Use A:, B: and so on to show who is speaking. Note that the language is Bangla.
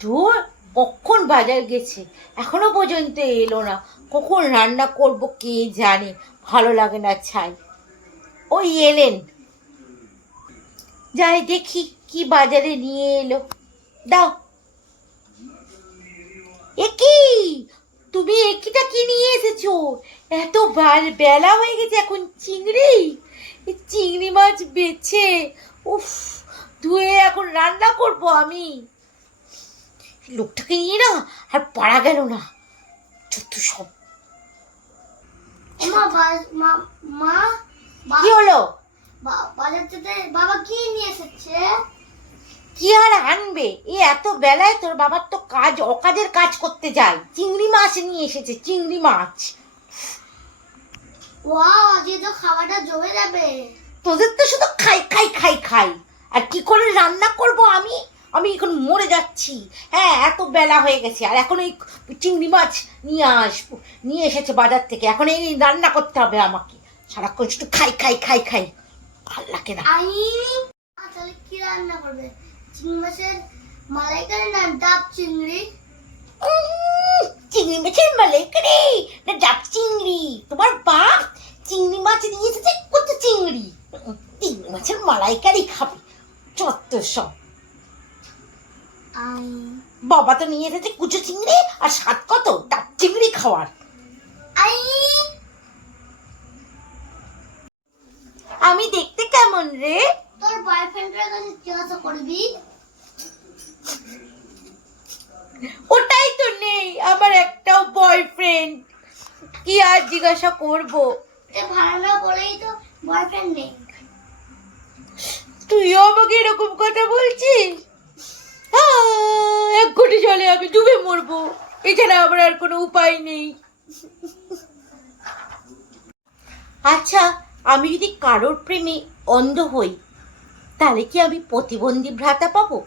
A: ধুর কখন বাজার গেছে? এখনও পর্যন্ত এলো না। কখন রান্না করব কে জানে? ভালো লাগে না ছাই। ওই এলেন। যাই দেখি কি বাজারে নিয়ে এলো। দাও। একি তুমি একিটা কি নিয়ে এসেছ? এত বেলা হয়ে গেছে এখন চিংড়ি? চিংড়ি মাছ বেছে উফ, ধুয়ে এখন রান্না করব আমি। লোকটাকে নিয়ে না আর পারা গেল না। যত সব।
B: মা মা- মা
A: কি হলো?
B: বাজার থেকে বাবা কি নিয়ে এসেছে?
A: কি আর আনবে? এ এত বেলায় তোর বাবার তো কাজ অকাজের কাজ করতে যায়। চিংড়ি মাছ নিয়ে এসেছে চিংড়ি মাছ।
B: ওয়াও আজকে তো খাবারটা জমে যাবে।
A: তোদের তো শুধু খাই খাই খাই খাই। আর কি করে রান্না করব আমি? আমি এখন মরে যাচ্ছি। হ্যাঁ এত বেলা হয়ে গেছে। আর এখন এই চিংড়ি মাছ নিয়ে আসব নিয়ে এসেছে বাজার থেকে। এখন এই রান্না করতে হবে আমাকে। সারাক্ষণ শুধু খাই খাই খাই খাই। ভালো লাগে না।
B: আই তাহলে কি রান্না করবে? চিংড়ি মাছের মালাইকারি না ডাব চিংড়ি?
A: চিংড়ি মাছের মালাইকারি না ডাব চিংড়ি? তোমার বাপ চিংড়ি মাছ নিয়ে এসেছে কত চিংড়ি? চিংড়ি মাছের মালাইকারি খাবে। চত্ব সব। বাবা তো নিয়ে এসেছে কুচো চিংড়ি আর স্বাদ কত? ডাব চিংড়ি খাওয়ার। আমি দেখতে কেমন রে?
B: তোর বয়ফ্রেন্ডের কাছে জিজ্ঞাসা করবি?
A: ওটাই তো নেই আমার একটাও বয়ফ্রেন্ড কি আর জিজ্ঞাসা করব?
B: এ ভালো না বলেই তো বয়ফ্রেন্ড নেই।
A: তুইও আমাকে এরকম কথা বলছিস? এক ঘটি জলে আমি ডুবে মরবো। এছাড়া আমার আর কোনো উপায় নেই। আচ্ছা আমি যদি কারোর প্রেমে অন্ধ হই, তাহলে কি আমি প্রতিবন্ধী ভ্রাতা পাবো?